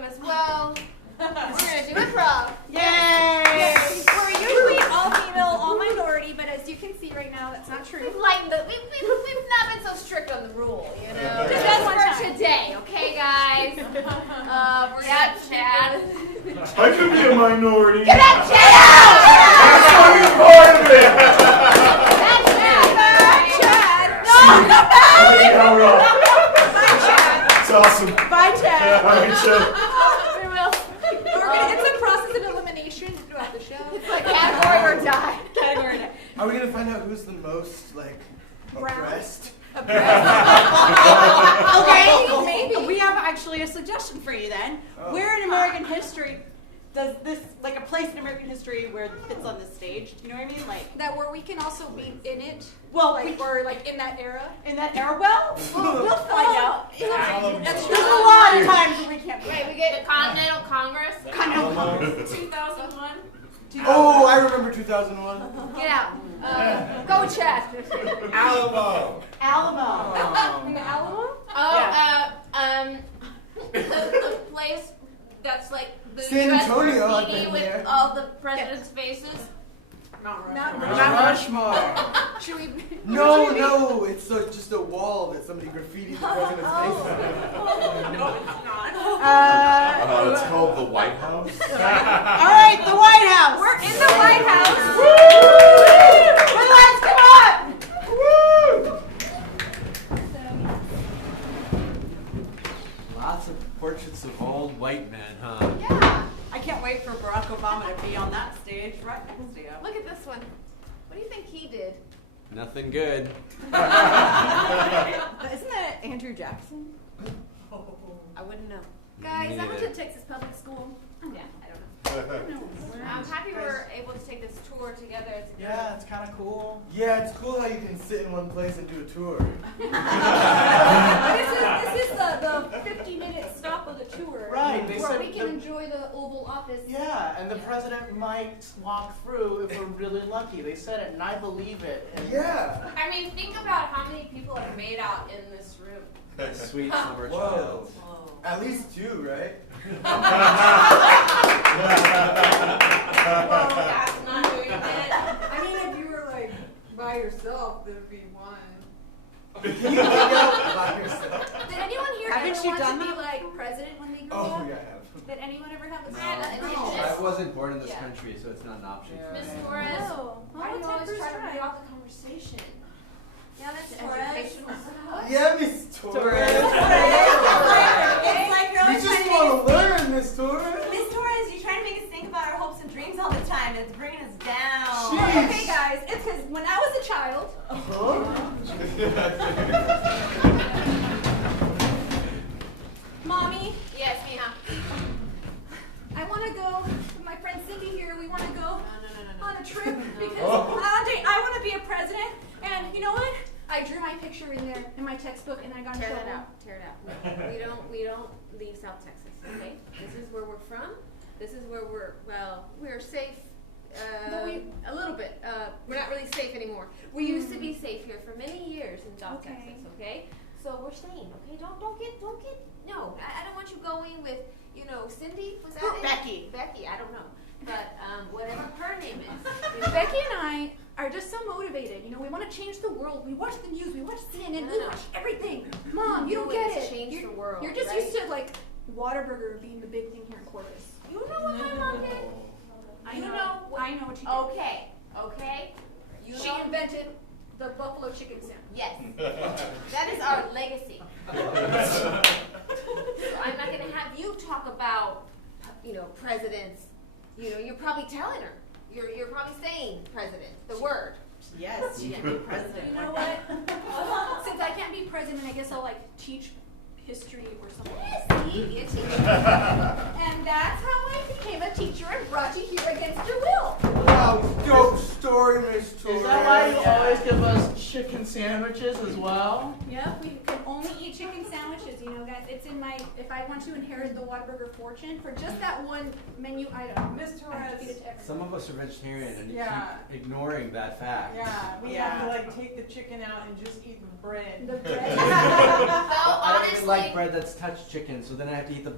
them as well. We're gonna do improv. Yay! We're usually all female, all minority, but as you can see right now, that's not true. We've lightened the. We've not been so strict on the rule, you know. Just Just one for time. today, okay, guys? We're gonna Chad. I could be a minority. Get that Chad out! That's fucking part of it. That's Chad. No, come back! Okay, now we're off. Bye, Chad. It's awesome. Bye, Chad. All right, chill. It's a process of elimination throughout the show. It's like category or die. Category or die. Are we gonna find out who's the most like Brown? oppressed? Okay, maybe. We have actually a suggestion for you then. Oh. Where in American history does this, like a place in American history where it fits on this stage? Do you know what I mean? Like That where we can also be in it, well, like or like in that era. in that era. Well, we'll find out. Alamo. There's a lot of times when we can't be. Right, we get the Continental Congress. Alamo. 2001. Oh, I remember 2001. Get out. Go Chad. Alamo. Alamo. Oh. In the Alamo? The place that's like the San US Antonio, I've graffiti been with there. all the presidents' faces. Not Mount Rushmore. Rushmore. Should we? No, it's just a wall that somebody graffitied the president's face on. It's called the White House. All right, the White House. We're in the White House. The lights come on. Lots of portraits of old white men, huh? Yeah. I can't wait for Barack Obama to be on that stage right next to you. Look at this one. What do you think he did? Nothing good. Isn't that Andrew Jackson? I wouldn't know. Guys, I went neither. to Texas public school. Yeah, I don't know. I'm happy we're able to take this tour together. It's Yeah, it's kind of cool. Yeah, it's cool how you can sit in one place and do a tour. This is the 50-minute stop of the tour. Right, they Where said we can enjoy the Oval Office. Yeah, and the president might walk through if we're really lucky. They said it, and I believe it. And Yeah. I mean, think about how many people are made out in this room. Sweet summer Whoa. child. At least 2, right? Well, that's not who you meant. I mean, if you were like by yourself, there'd be one. By yourself. Did anyone here Haven't ever you want done to be that? like president when they grow Oh, up? yeah, I have. Did anyone ever have this? No. I wasn't born in this Yeah. country, so it's not an option for Miss me. Torres, No. why do you Well, always first try to try. lead off the conversation? Yeah, that's Educational Torres. stuff. Yeah, Miss Torres. It's like We just want to learn, Miss Torres. Miss Torres, you're trying to make us think about our hopes and dreams all the time. It's bringing us down. Jeez. Okay, guys, it's because when I was a child, Mommy, Yes, Mija. I want to go with my friend Cindy here. We want to go No. on a trip because Oh. I want to be a president. And you know what? I drew my picture in there in my textbook, and I got in Tear trouble. that out. Tear it out. We don't leave South Texas. Okay. This is where we're from. This is where we're safe. But A little bit. We're not really safe anymore. We used to be safe here for many years in South Okay. Texas. Okay. So we're staying. Okay. Don't get. No, I don't want you going with Cindy. Was that it? Becky. Becky. I don't know. But whatever her name is. Becky and I are just so motivated. You know, we want to change the world. We watch the news. We watch CNN. We No. watch everything. Mom, you don't get it. Change You're, the world. you're just right? used to like Whataburger being the big thing here in Corpus. You know what my mom did? I You know. know what- I know what you did. Okay. You She know. invented the buffalo chicken sandwich. Yes. That is our legacy. So I'm not going to have you talk about, presidents. You're probably telling her. You're probably saying president, the word. Yes, you can be president. You know what? Since I can't be president, I guess I'll like teach history or something. Yes, see, be a teacher. And that's how I became a teacher and brought you here against your will. Wow, dope story, Miss Torres. Is that why you always give us chicken sandwiches as well? Yep, we can only eat chicken sandwiches, guys. It's in my, if I want to inherit the Whataburger fortune, for just that one menu item. Miss I have to feed it Torres. to everyone. Some of us are vegetarian, and you Yeah. keep ignoring that fact. Yeah, we have to like take the chicken out and just eat the bread. The bread. So I don't even like bread that's touched chicken, so then I have to eat the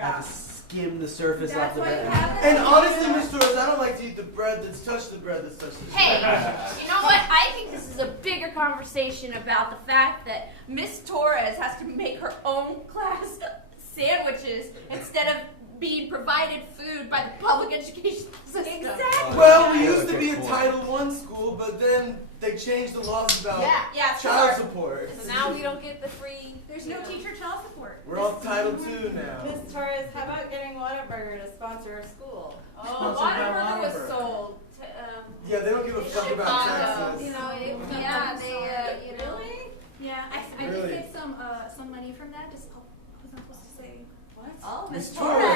have to skim the surface off That's the why you bread. have it. And honestly, Miss Torres, I don't like to eat the bread that's touched the bread that's touched the bread. Hey, you know what? I think this is a bigger conversation about the fact that Miss Torres has to make her own class sandwiches instead of being provided food by the public education system. Exactly. Well, we used to be a Title I school, but then they changed the laws about Yeah, child sure. support. So now we don't get the free. There's no teacher child support. We're all Title II now. Miss Torres, how about getting Whataburger to sponsor our school? Oh, Sponsored by Whataburger was Whataburger. sold. Yeah, they don't give a fuck about Chicago. taxes. You know, you know, Really? Yeah, I Really? did get some money from that. Just what was I supposed to say? What? Oh, Miss Miss Torres. Torres.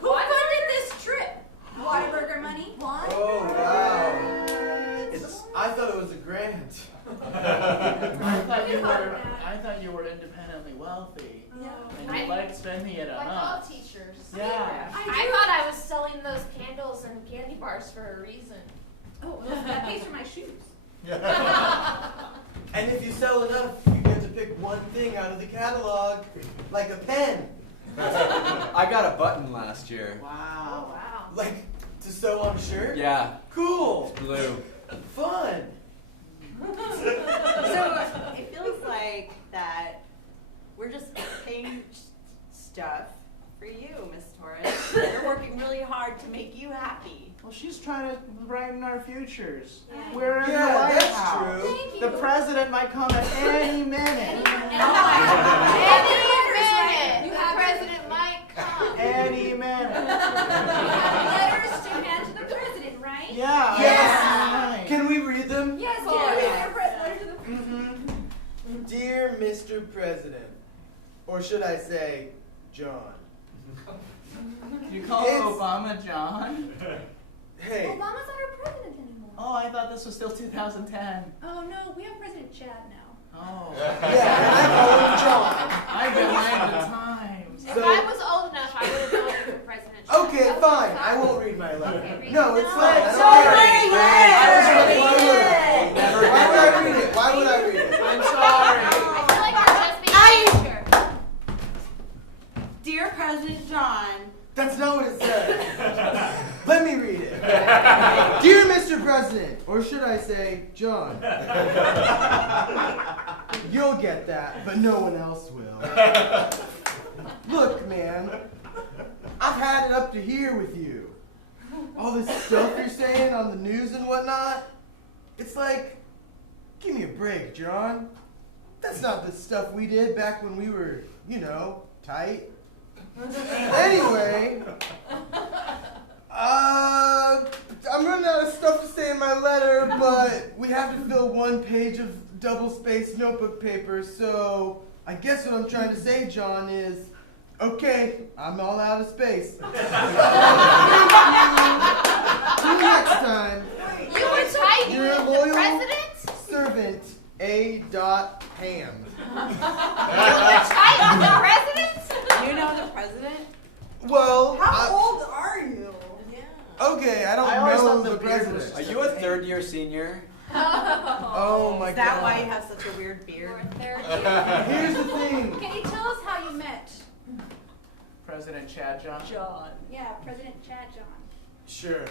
What? Who funded this trip? Whataburger money. What? Oh, wow. I thought it was a grant. I thought you were independently wealthy. Yeah. And you liked spending it on like all us. teachers. Yeah. I thought I was selling those candles and candy bars for a reason. Oh, well, that pays for my shoes. And if you sell enough, you get to pick one thing out of the catalog, like a pen. I got a button last year. Wow. Wow. Like to sew on a shirt? Yeah, Cool. blue. Fun. So it feels like that we're just paying stuff for you, Miss Torres. We're working really hard to make you happy. Well, she's trying to brighten our futures. Yeah. We're in the Yeah, White that's House. true. Thank you. The president might come at any minute. Any minute, You the have president might come. Any minute. Letters to hand to the president, right? Yeah. Yes. Right. Can we read them? Yes, Oh, yeah. yeah. Letters to the Mm-hmm. Dear Mr. President, or should I say, John. You call It's- Obama John? Hey, Obama's not our president anymore. Oh, I thought this was still 2010. Oh no, we have President Chad now. Oh. yeah, and I call him John. I get behind the times. If So- I was old enough, I would have known you were President Trump. Okay, fine. I won't read my letter. Okay, read No, it. it's No, fine. I it's don't care. already Why would I? Why would I read it? Why would I read it? I'm sorry. I feel like you're just being a teacher. Dear President John, That's not what it says. Let me read it. Dear Mr. President, or should I say, John. You'll get that, but no one else will. Look, man, I've had it up to here with you. All this stuff you're saying on the news and whatnot, it's like, give me a break, John. That's not the stuff we did back when we were, you know, tight. Anyway, I'm running out of stuff to say in my letter, but we have to fill one page of double-spaced notebook paper, so I guess what I'm trying to say, John, is, okay, I'm all out of space. Till next time, You were tight You're a with the loyal- president? servant A. Ham. You were tight with the president? you know the president? Well, old are you? Yeah. okay, I don't I always know thought the the beard was president. Are you a third-year senior? Oh my Is that god. why you have such a weird You're beard? a third Here's the thing. Can you tell us how you met? President Chad John. John. Yeah, President Chad John. Sure.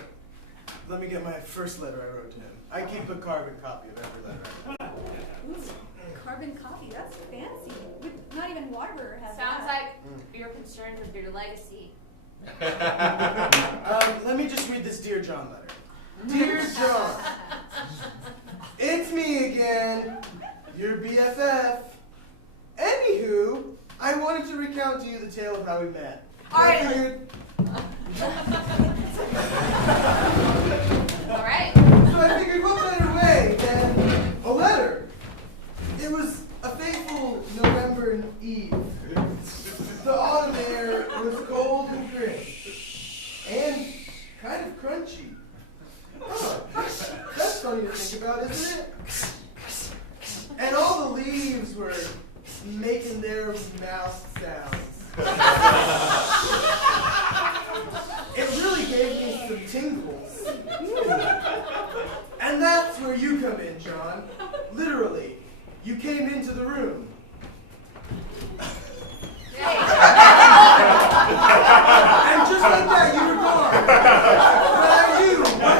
Let me get my first letter I wrote to him. I keep a carbon copy of every letter I wrote. Ooh, carbon copy. That's fancy. Not even Whataburger has Sounds that. like you're concerned with your legacy. Let me just read this Dear John letter. Dear John, it's me again, your BFF. Anywho, I wanted to recount to you the tale of how we met. Alright. I figured- All right. So I figured what better way than a letter? It was a fateful November eve. The autumn air was cold and crisp, and kind of crunchy. Huh, that's funny to think about, isn't it? And all the leaves were making their mouth sounds. It really gave me some tingles. And that's where you come in, John. Literally. you came into the room. And just like that, you were gone. But I knew one day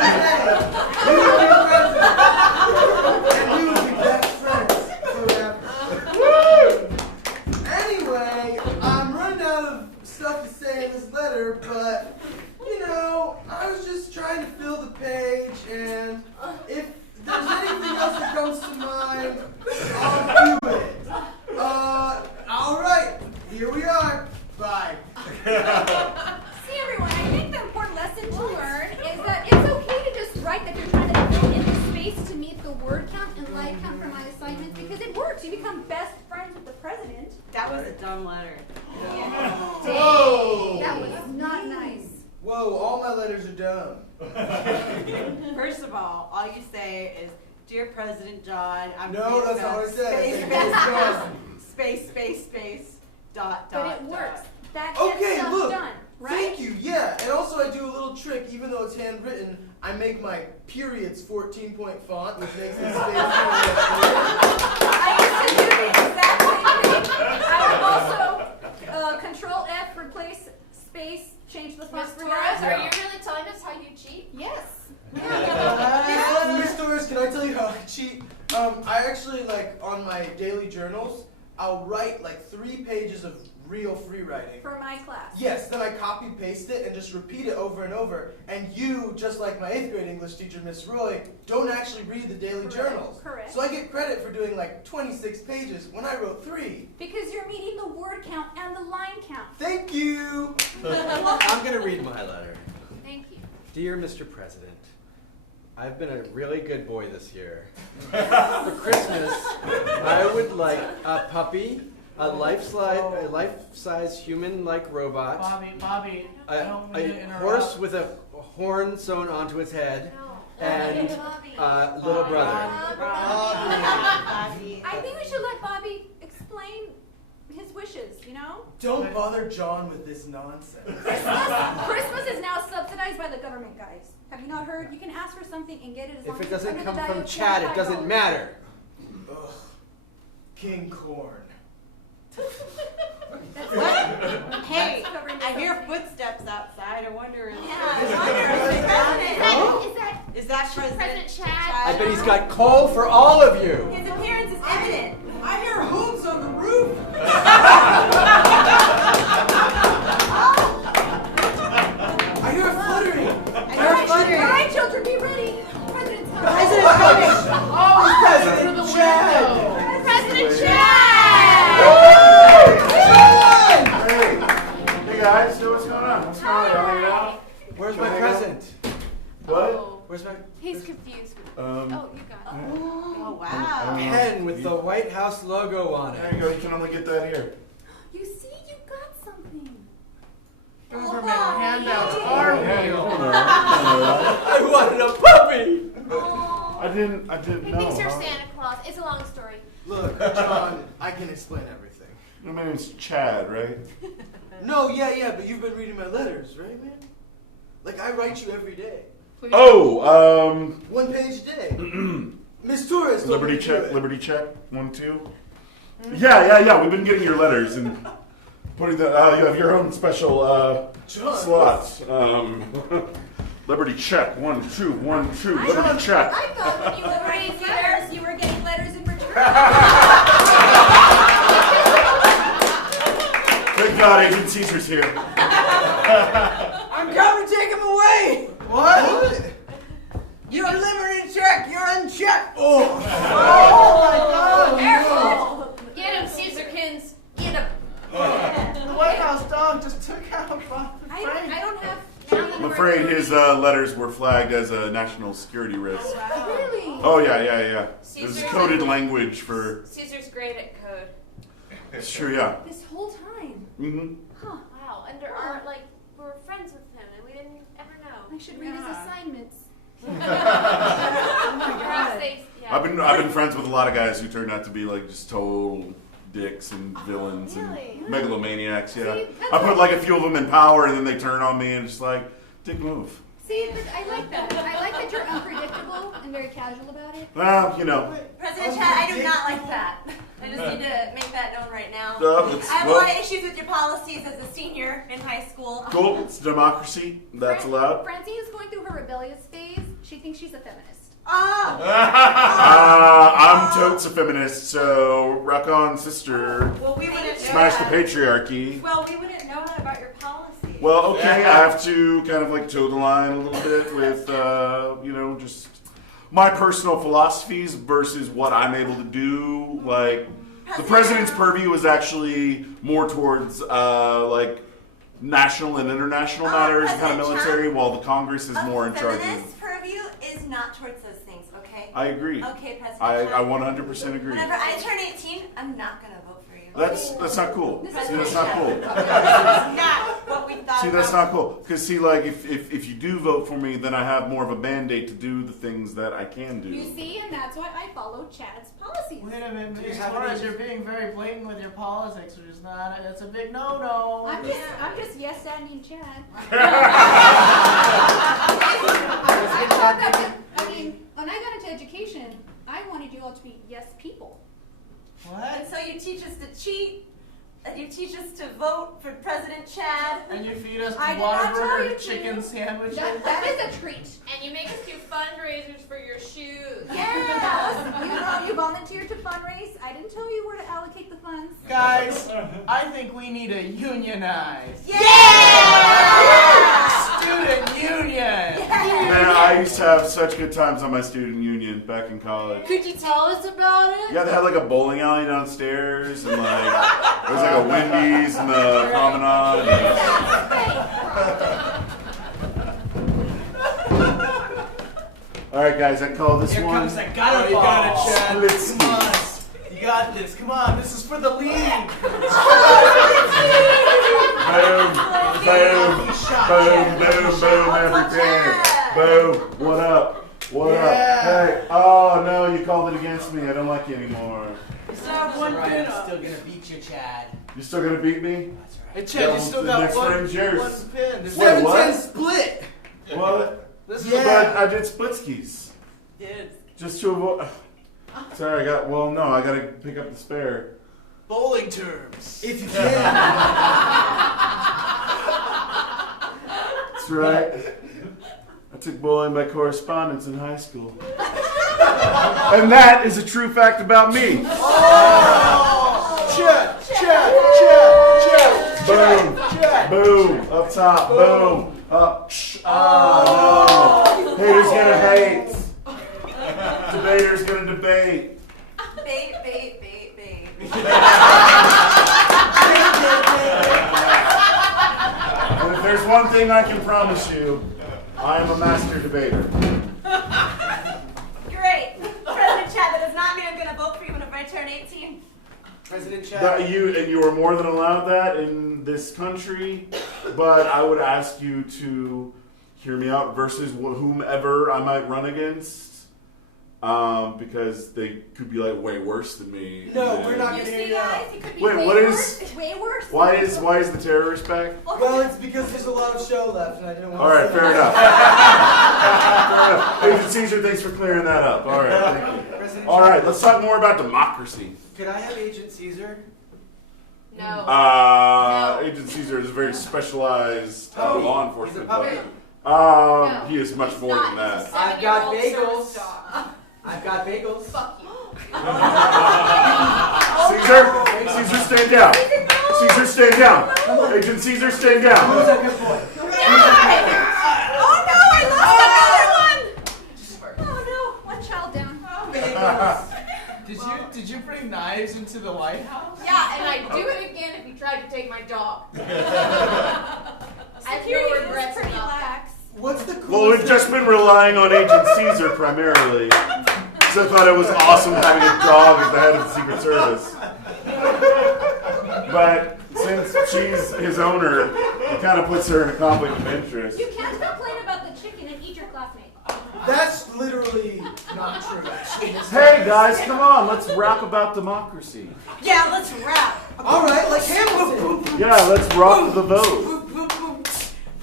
you would be president. And we would be best friends forever. Anyway, I'm running out of stuff to say in this letter, but, you know, I was just trying to fill the page, and if there's anything else that comes to mind, I'll do it. All right, here we are. Bye. See everyone, I think the important lesson to learn is that it's okay to just write that you're trying to fill in the space to meet the word count and line count for my assignments because it works. You become best friends with the president. That was a dumb letter. Whoa! That was not nice. Whoa, all my letters are dumb. First of all you say is, "Dear President John, I'm No, that's not what I said. space, dot, But it works. That gets Okay, stuff look. done, right? Thank you, yeah. And also I do a little trick, even though it's handwritten, I make my periods 14-point font, which makes it space. I used to do the exact same thing. I would also Control F, replace space, change the font Miss for Torres, that. are you really telling us how you cheat? Yes. Miss Torres, can I tell you how I cheat? I actually, like, on my daily journals, I'll write like 3 pages of real free writing. For my class. Yes, then I copy paste it and just repeat it over and over. And you, just like my 8th grade English teacher, Miss Roy, don't actually read the daily journals. Correct. So I get credit for doing like 26 pages when I wrote 3. Because you're meeting the word count and the line count. Thank you! I'm going to read my letter. Thank you. Dear Mr. President, I've been a really good boy this year. For Christmas, I would like a puppy, a life-size human-like robot, Bobby, I don't mean to a interrupt. horse with a horn sewn onto its head, and little brother. I think we should let Bobby explain his wishes, you know? Don't bother John with this nonsense. Christmas is now subsidized by the government, guys. Have you not heard? You can ask for something and get it as long If as it doesn't it's come under the from value of Chad, it doesn't $25. matter. Ugh. King Corn. That's What? That's Hey, covering I hear something. footsteps outside. I wonder if Is is that President Chad? I bet he's got coal for all of you. His appearance is imminent. I hear hooves on the roof. I hear a fluttering. All right, children, be ready. President's coming. President Chad. President Chad! Hey guys, so what's going on? What's going on? Y'all hanging out? Where's my present? What? Where's my He's confused. Um, Oh, you got it. Oh wow. pen with the White House logo on there it? you go. You can only get that here. You see, you got something. Government handouts are real. I wanted a puppy! I didn't He know. thinks you're huh? Santa Claus. It's a long story. Look, John, I can explain everything. Your name's Chad, right? No, yeah, but you've been reading my letters, right, man? Like, I write you every day. Oh, 1 page a day. Miss Torres told me Liberty to do check, it. Liberty check, 1, 2. Yeah. We've been getting your letters and putting the. You have your own special John, slots. Liberty check, 1, 2, 1, 2. Liberty check. I thought when you were writing letters, you were getting letters in return. Thank God, Agent Caesar's here. I'm coming to take him away! What? You're limited check! You're unchecked! Oh Careful! Get him, Caesarkins. Get him. The White House dog just took out Bobby I Frank. don't have. I'm afraid his letters were flagged as a national security risk. Really? Oh, yeah. There's coded language for. Caesar's great at code. It's true, yeah. This whole time. Mm-hmm. Huh. Wow, under our, we're friends with him and we didn't ever know. I should read his assignments. Perhaps they, yeah. I've been friends with a lot of guys who turned out to be like just total dicks and villains really? and megalomaniacs. Yeah, See, I put like a few of them in power, and then they turn on me and just like, dick move. See, but I like that. I like that you're unpredictable and very casual about it. Well, you know. President Chad, I do not like that. I just need to make that known right now. It's, I have well, a lot of issues with your policies as a senior in high school. cool. It's democracy. That's allowed. Francine is going through her rebellious phase. She thinks she's a feminist. Oh! I'm totes a feminist, so rock on, sister. Well, we wouldn't know Smash the that. patriarchy. Well, we wouldn't know that about your policies. Well, okay, I have to kind of like toe the line a little bit with, you know, just my personal philosophies versus what I'm able to do. Like, the president's purview is actually more towards, like, national and international matters, kind of military, while the Congress is more in charge of. Feminist purview is not towards those things, okay? I agree. Okay, President I Trump. 100% agree. Whenever I turn 18, I'm not going to vote for you. That's not cool. See, that's not cool. That's not what we thought. See, that's not cool. Because, see, like, if you do vote for me, then I have more of a mandate to do the things that I can do. You see, and that's why I follow Chad's policies. Wait a minute, Do you Ms. have Torres, any- you're being very blatant with your politics, which is not, it's a big no-no. I'm just yes-standing Chad. I mean, when I got into education, I wanted you all to be yes people. What? And so you teach us to cheat, and you teach us to vote for President Chad. And you feed us I did not tell you Whataburger to. chicken sandwiches. That is a treat. And you make us do fundraisers for your shoes. Yeah. You volunteered to fundraise. I didn't tell you where to allocate the funds. Guys, I think we need to unionize. Student union! Man, I used to have such good times on my student union back in college. Could you tell us about it? Yeah, they had like a bowling alley downstairs, and like there was like a Wendy's in the promenade. All right, guys, I call this Here one. comes the gutter You got it, ball. Chad. Splitsky. Come on. You got this. Come on. This is for the league. Boom, boom, everything. Boom. What up? What up? Hey. Oh no, you called it against me. I don't like you anymore. Stop one Right, pin I'm up. still gonna beat you, Chad. You still gonna beat me? That's right. Hey, Chad, Yeah, you still the got next frame's yours. one pin. There's Wait, what? 7-10 split. What? This is But I did split skis. Dude. Just to avoid. Sorry, I gotta pick up the spare. bowling terms. If you can. That's right. I took bowling by correspondence in high school. And that is a true fact about me. Boom. Boom. Up top. Boom. Up. Oh, no. Haters gonna hate. Debaters gonna debate. Bait. And if there's one thing I can promise you, I am a master debater. Great. President Chad, that does not mean I'm going to vote for you whenever I turn 18. President Chad. That you are more than allowed that in this country, but I would ask you to hear me out versus whomever I might run against, because they could be like way worse than me. No, and we're not You gonna see, do that. guys, he could be Wait, way what worse. is- Way worse. Why is the terrorist back? Well, it's because there's a lot of show left, and I didn't want All to. right, say fair that. enough. Fair enough. Agent Caesar, thanks for clearing that up. All right, thank you. President All Chad, right, let's talk more about democracy. Could I have Agent Caesar? No. Agent Caesar is a very specialized Oh, law he's enforcement a puppy. dog. No, He is much he's more not. than He's a that. I've got 7-year-old bagels. service dog. I've got bagels. Fuck you. Caesar, stand down. Caesar, stand down. Agent Caesar, stand Who's down. a good boy? Oh no, I lost another one! Oh no, one child down. Did you bring knives into the White House? Yeah, and I'd do it again if you tried to take my dog. I have no Security is regrets pretty about that. lax. What's the coolest? Well, we've just been relying on Agent Caesar primarily. So I thought it was awesome having a dog as the head of the Secret Service. But since she's his owner, it kind of puts her in a conflict of interest. You can't complain about the chicken and eat your classmate. That's literally not true. Actually, Hey guys, come on, let's rap about democracy. Yeah, let's rap. all right, like Hamilton. Yeah, let's rock the vote.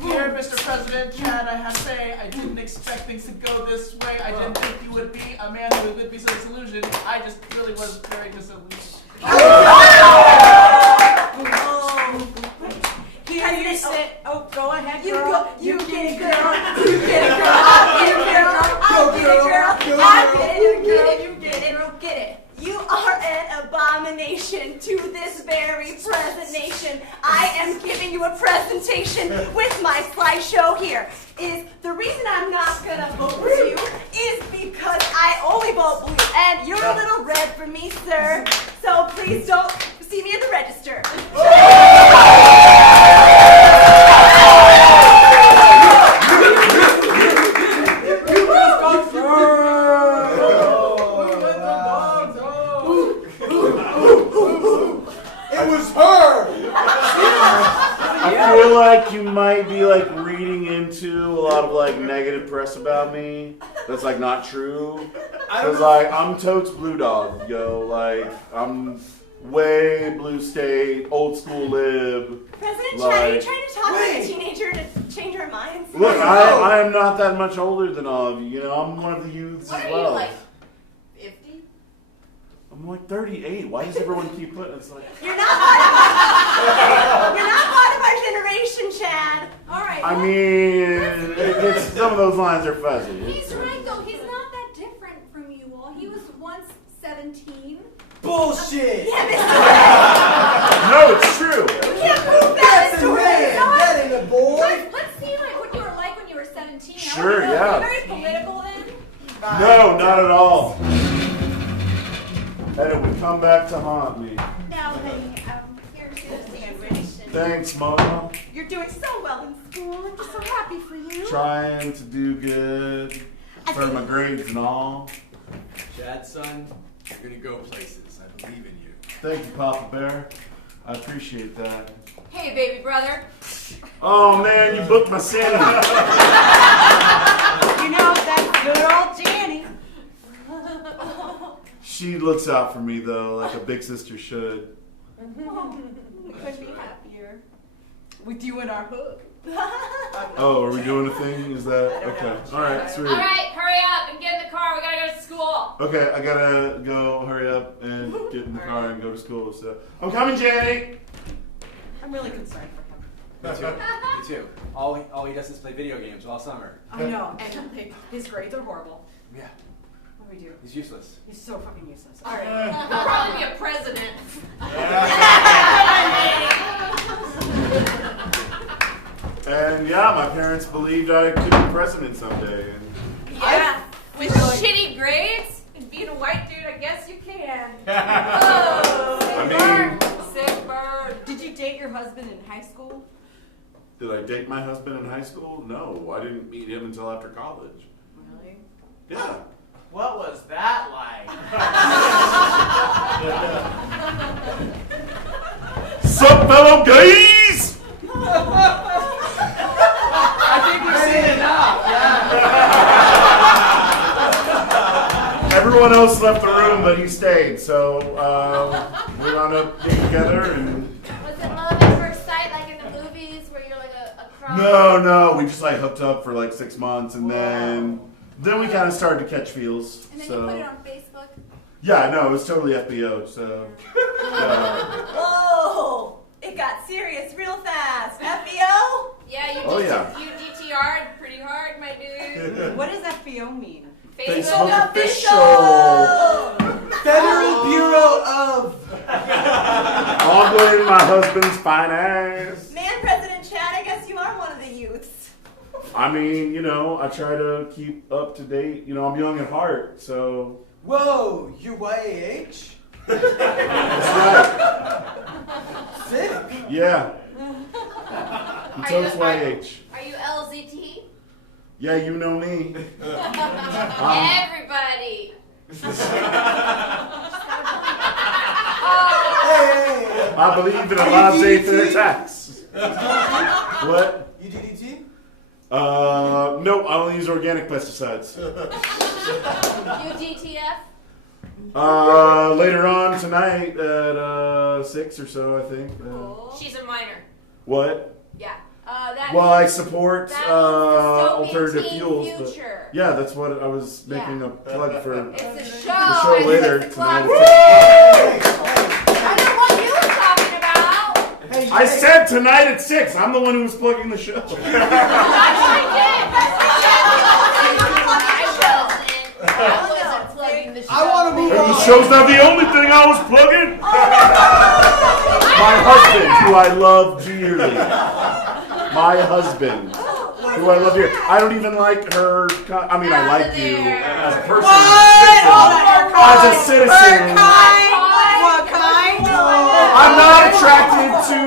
Dear Mr. President, Chad, I have to say, I didn't expect things to go this way. I didn't think you would be a man who would be so disillusioned. I just really was very disillusioned. Oh, go ahead, You girl. go, you get it, girl. You get it, girl. I'll get it, girl. I'll get it, girl. I'll get it, You girl. get it, You get it. get it. You are an abomination to this very present nation. I am giving you a presentation with my slideshow here. Is the reason I'm not gonna vote for you is because I only vote blue, and you're a little red for me, sir. So please don't see me at the register. I feel like you might be like reading into a lot of like negative press about me. That's like not true. Cause like I'm totes blue dog, yo. Like I'm way blue state, old school lib. President Chad, Like- are you trying to talk like a teenager to change our minds? Look, I am not that much older than all of you. You know, I'm one of the youths What as are well. you, like, 50? I'm like 38. Why does everyone keep putting it's like? You're not part of our generation, Chad. All right. I well, mean, it's, some of those lines are fuzzy. he's right though. He's not that different from you all. He was once 17. Bullshit. No, it's true. You can't prove that, That's a Mr. man. That ain't a boy. Let's see like what you were like when you were 17. Sure, I wanna know. yeah. Were you very political then? No, not at all. And it would come back to haunt me. Now, honey, here's your sandwich. Thanks, Mama. You're doing so well in school. I'm just so happy for you. Trying to do good for my grades and all. Chad, son, you're gonna go places. I believe in you. Thank you, Papa Bear. I appreciate that. Hey, baby brother. Oh man, you booked my city. You know, that's good old Janny. She looks out for me though, like a big sister should. We couldn't be happier. With you in our hook. Oh, are we doing a thing? Is that okay? All right, sweet. All right, hurry up and get in the car. We gotta go to school. Okay, I gotta go. Hurry up and get in the car and go to school. So I'm coming, Jenny. I'm really concerned for him. Me too. Me too. All he does is play video games all summer. I know, and like, his grades are horrible. Yeah. What do we do? He's useless. He's so fucking useless. All right. He'll probably be a president. And yeah, my parents believed I could be president someday. And Yeah. With shitty grades and being a white dude, I guess you can. Oh, I sick mean- bird. Sick bird. Did you date your husband in high school? did I date my husband in high school? No, I didn't meet him until after college. Really? Yeah. What was that like? Sup, fellow gays? I think we've seen enough. Yeah. Everyone else left the room, but he stayed. So we wound up getting together and. Was it love at first sight like in the movies where you're like a crowd? No, we just like hooked up for like 6 months, and then we kind of started to catch feels. And then So you put it on Facebook? yeah, no, it was totally FBO. So Whoa! It got serious real fast. FBO? Yeah, you Oh, yeah. you DTR'd pretty hard, my dude. What does FBO mean? Facebook official. Federal Bureau of. Ogling my husband's fine ass. Man, President Chad, I guess you are one of the youths. I mean, you know, I try to keep up to date. You know, I'm young at heart, so Whoa, you YAH? that's right. Sick. Yeah. I'm totes Are YH. you LZT? Yeah, you know me. Everybody. Hey. I believe in a Are you laissez-faire DDT? tax. What? You DDT? Nope, I only use organic pesticides. You DTF? Later on tonight at 6 or so, I think. She's a minor. What? Yeah. That Well, I means- support that means the alternative Soviet fuels. team But future. yeah, that's what I was making Yeah. a plug for. It's a The show. show at later 6 o'clock. tonight. I know what you were talking about. Hey, I said tonight at 6. I'm the one who was plugging the show. That's what I wasn't plugging the show. I want to move And on. the show's not the only thing I was plugging. My husband, who I love dearly. My husband, who I love dearly. I don't even like her. I mean, I like you as a person, as a citizen. What kind? I'm not attracted to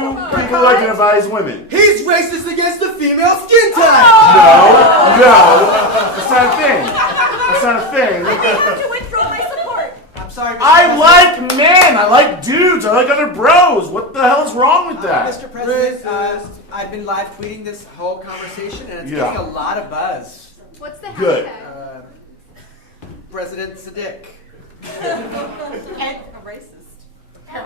people who identify as women. He's racist against the female skin type. No, that's not a thing. That's not a thing. I have to withdraw my support. I'm sorry, Mr. I President. like men. I like dudes. I like other bros. What the hell is wrong with that? Mr. President, Racist. I've been live tweeting this whole conversation, and it's Yeah. getting a lot of buzz. What's the Good. hashtag? President Sadiq. And a racist. How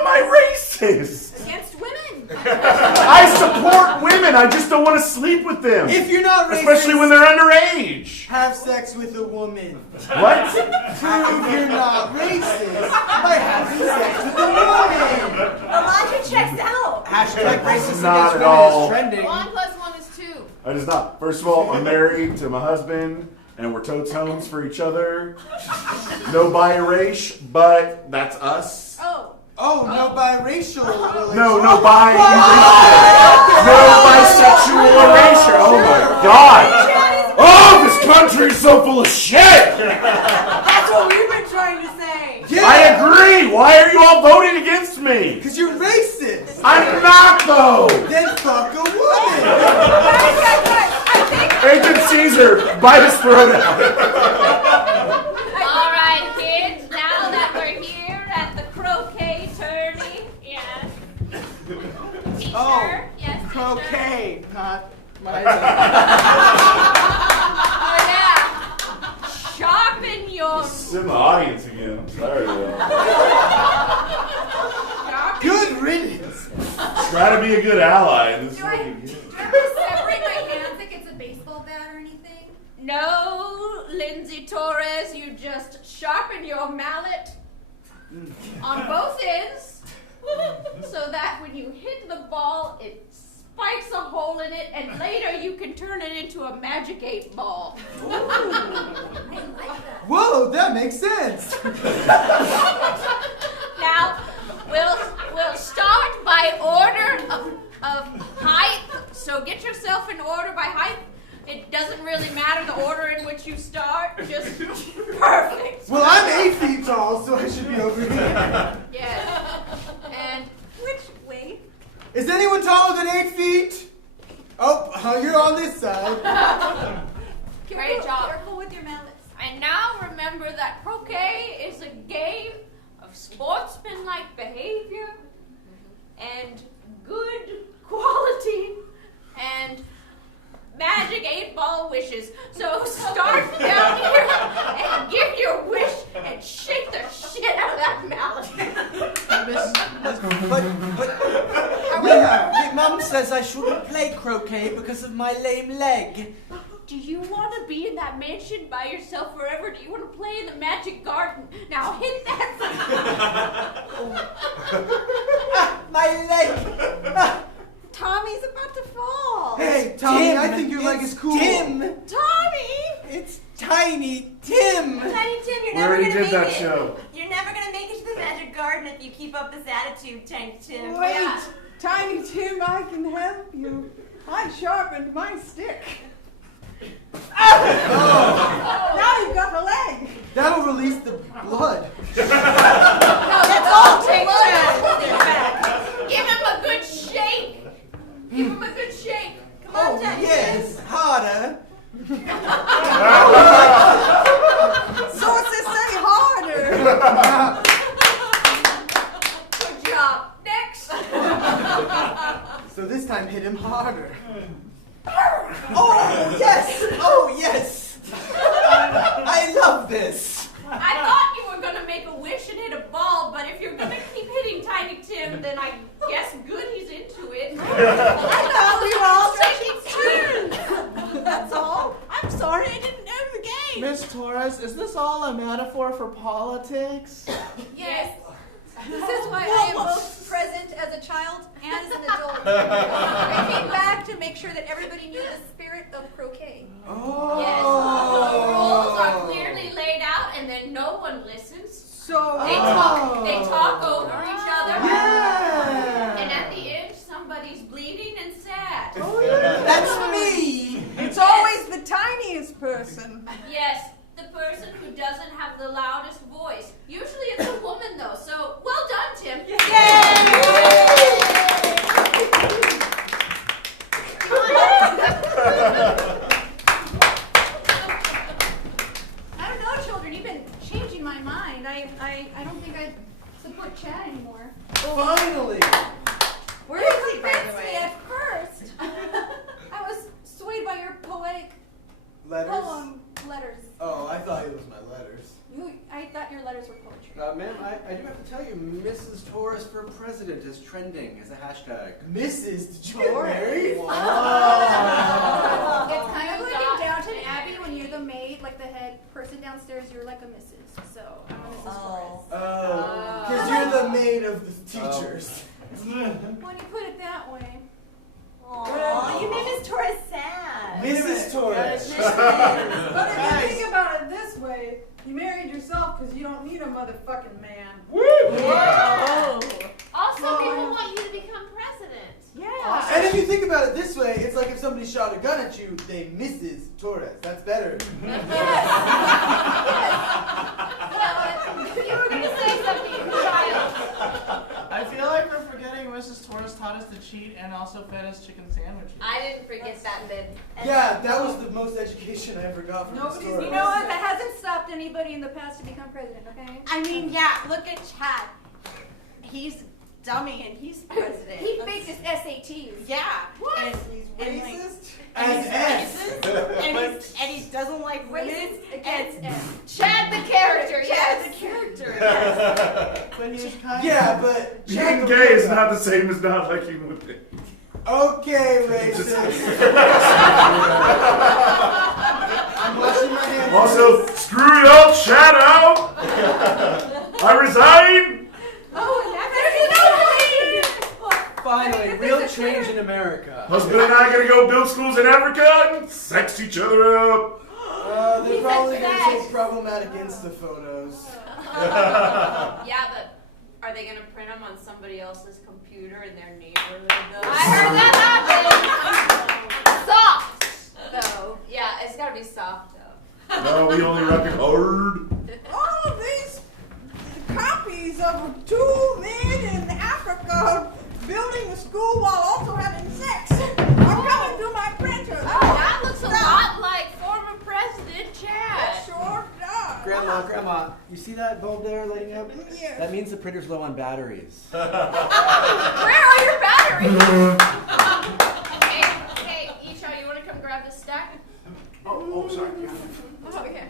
am I racist? Against women. I support women. I just don't want to sleep with them. If you're not racist, Especially when they're underage. have sex with a woman. What? Prove you're not racist by having sex with a woman. The logic checks out. Hashtag racist Not against at women all. is trending. 1 + 1 is 2. I just not. First of all, I'm married to my husband, and we're totes for each other. No biracial, but that's us. Oh, no biracial relationship. No bi. No bisexual erasure. Oh my god. Oh, this country's so full of shit. That's what we've been trying to say. I agree. Why are you all voting against me? Because you're racist. I'm not though. Then fuck a woman. Agent Caesar, bite his throat out. All right, kids. Now that we're here at the croquet tourney, yes. Teacher, Oh, yes, teacher. Croquet, not my. Oh yeah. Sharpen your. It's in the audience again. I'm sorry. Good riddance. Try to be a good ally. And this is Do what I you have get. to separate my hands like it's a baseball bat or anything? No, Lindsay Torres, you just sharpen your mallet on both ends so that when you hit the ball, it spikes a hole in it, and later you can turn it into a Magic 8 ball. I like that. Whoa, that makes sense. Now, we'll start by order of height, so get yourself in order by height. It doesn't really matter the order in which you start, just perfect. Well, I'm 8 feet tall, so I should be over here. Yes. And Which way? Is anyone taller than 8 feet? Oh, you're on this side. great job. Careful with your mallets. And now remember that croquet is a game of sportsmanlike behavior and good quality and Magic 8 ball wishes. So start down here and give your wish and shake the shit out of that mallet. But Mum says I shouldn't play croquet because of my lame leg. Do you want to be in that mansion by yourself forever? Do you want to play in the magic garden? Now hit that. My leg. Tommy's about to fall. Hey, Tommy, Tim, I think your leg it's is cool. Tim. Tommy! It's Tiny Tim. Tiny Tim, you're We never already gonna did make that it. show. You're never gonna make it to the Magic Garden if you keep up this attitude, Tank Tim. Wait, Yeah. Tiny Tim, I can help you. I sharpened my stick. Now you've got a leg. That'll release the blood. Let's all take turns. Give him a good shake. Give him a good shake. Come on, Oh, Tiny yes, harder. Sources say harder. Good job. Next. So this time hit him harder. Oh, yes. Oh, yes. I love this. I thought you were gonna make a wish and hit a ball, but if you're gonna keep hitting Tiny Tim, then I guess good he's into it. I thought we were all Torres, is this all a metaphor for politics? Yes. This is why I am both present as a child and as an adult. I came back to make sure that everybody knew the spirit of croquet. Oh. Yes, the rules are clearly laid out, and then no one listens. So They talk over each other. Yeah. And at the end, somebody's bleeding and sad. that's me. It's always the tiniest person. Yes, the person who doesn't have the loudest voice. Usually it's a woman, though, so well done, Tim. I don't know, children. You've been changing my mind. I don't think I support Chad anymore. Finally. Where did he convince me at first? I was swayed by your poetic Letters? poem letters. Oh, I thought it was my letters. I thought your letters were poetry. Ma'am, I do have to tell you, Mrs. Torres for president is trending as a hashtag. Mrs. Did you get married? It's kind of like in Downton Abbey when you're the maid, like the head person downstairs, you're like a Mrs. So I'm a Mrs. Torres. Oh, because you're the maid of the teachers. When you put it that way. Aw, you made Miss Torres sad. Mrs. Torres. But if you think about it this way, you married yourself because you don't need a motherfucking man. Also, people want you to become president. Yeah. And if you think about it this way, it's like if somebody shot a gun at you, they Mrs. Torres. That's better. You were going to say something, child. I feel like we're forgetting Mrs. Torres taught us to cheat and also fed us chicken sandwiches. I didn't forget that bit. Yeah, that was the most education I ever got from Mrs. Nobody's- Torres. You know what? That hasn't stopped anybody in the past to become president, okay? I mean, yeah, look at Chad. He's dummy and he's president. He faked his SATs. Yeah. What? And He's and, like, racist? and As he's S. racist, and he doesn't like women. Racist against And S. Chad the character, Chad yes. the character. Yes. But he's kind Yeah, but Being gay is not the same as not liking women. Okay, racist. I'm washing my hands. Also, screw it up, shout out! I resign! Oh, and Finally, real change in America. Husband and I gonna go build schools in Africa and sex each other up. They're probably going to take problematic Insta photos. Yeah, but are they gonna print them on somebody else's computer in their neighborhood? Though? I heard that happened. Soft, though. Yeah, it's gotta be soft though. No, we only rock it hard. All of these copies of two men in Africa building a school while also having sex are coming through my printer. Oh, that looks a lot like former President It Chad. sure does. Grandma, you see that bulb there lighting up? Yes. That means the printer's low on batteries. Where are your batteries? Hey, Isha, you wanna come grab this stack? Oh, sorry. Oh, yeah.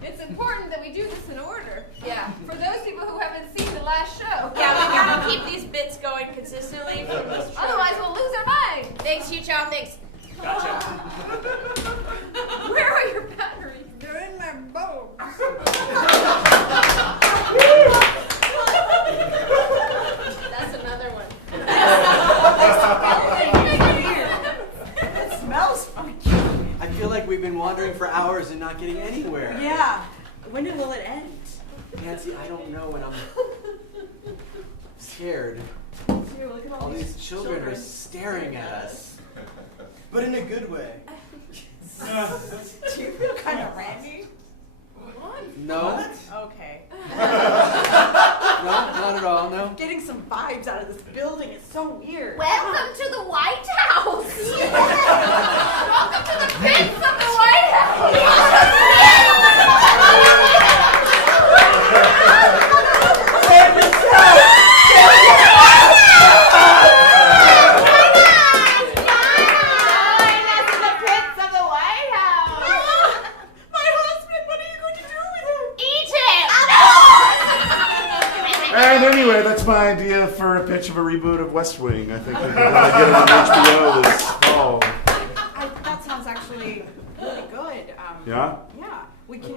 It's important that we do this in order. Yeah. For those people who haven't seen the last show. Yeah, we gotta keep these bits going consistently for this show. Otherwise, we'll lose our mind. Thanks, Isha, thanks. Where are your batteries? They're in my bulbs. That's another one. It smells funky. I feel like we've been wandering for hours and not getting anywhere. Yeah. When will it end? Nancy, I don't know, and I'm scared. Here, look at All these children are staring at us. But in a good way. Do you feel kind of randy? No? Okay. No, not at all, no. Getting some vibes out of this building is so weird. Welcome to the White House. Welcome to the pits of the White House. And anyway, that's my idea for a pitch of a reboot of West Wing. I think we can get it on HBO this fall. That sounds actually really good. Yeah? Yeah. We can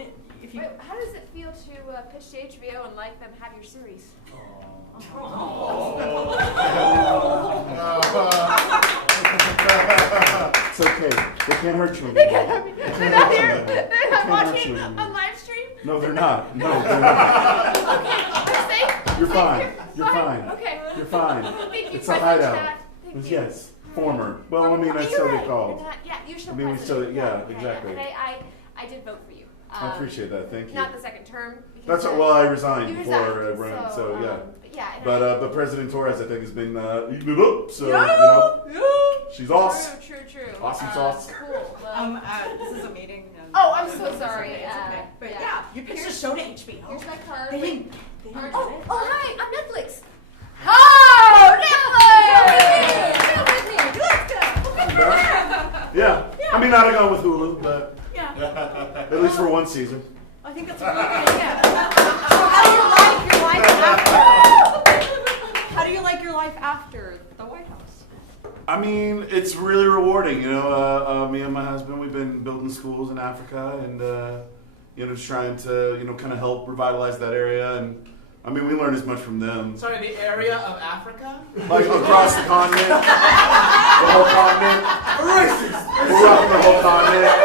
like them, have your series. It's okay. They can't hurt you They anymore. can't have me. They can't They're not hurt you here. anymore. They're They can't hurt watching you a anymore. live stream. No, they're not. No, they're not. Okay, they're safe. You're Safe fine. here. You're fine. Okay. You're fine. Thank you, It's a President hideout. Chad. Thank you. Yes, former. Well, I mean, that's You're so right. they called. You're not- Yeah, you're still I mean, we president. still- yeah, Okay, exactly. And I did vote for you. I appreciate that. Thank you. Not the second term. That's because, well, I resigned you before resigned, running, so yeah. but yeah. And But President Torres, I think, has been eating it up. So you know, she's awesome. True. Awesome sauce. Cool. Well, This is a meeting. oh, I'm so sorry. It's okay. But yeah. yeah, you pitched a show to HBO. Here's my card. They didn't Oh, get it. Hi, I'm Netflix. Oh, Netflix! Come with me. Let's go. Yeah. I mean, I'd have gone with Hulu, but Yeah, at least for one season. I think that's a really good idea. So how do you like your life after? How do you like your life after the White House? I mean, it's really rewarding. You know, me and my husband, we've been building schools in Africa, and you know, just trying to kind of help revitalize that area. And I mean, we learn as much from them, Sorry, the area of Africa? like across the continent, the whole continent. Racist! We're up the whole continent.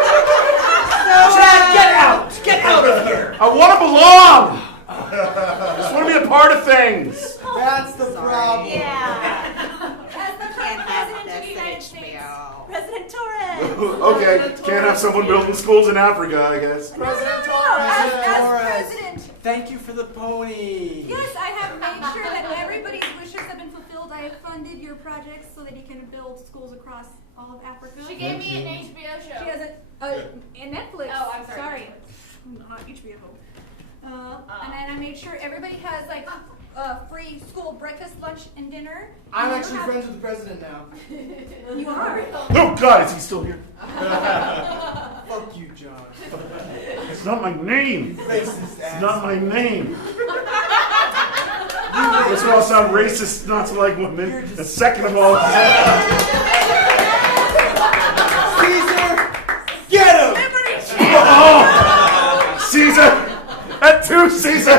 Chad, get out! Get out of here! I want to belong. I just want to be a part of things. That's the problem. Yeah. As the current president of the United States. President Torres. Okay, can't have someone building schools in Africa, I guess. President As Torres! president, Thank you for the pony. yes, I have made sure that everybody's wishes have been fulfilled. I have funded your projects so that you can build schools across all of Africa. She gave me an HBO show. She has a Netflix. Oh, I'm sorry. Not HBO. And then I made sure everybody has like free school breakfast, lunch, and dinner. I'm And actually have- friends with the president now. You are. Oh God, is he still here? Fuck you, John. It's not my name. Racist ass. It's not my name. First of all, I sound racist not to like women. And second of all, Caesar, get him! oh, Caesar, that too, Caesar.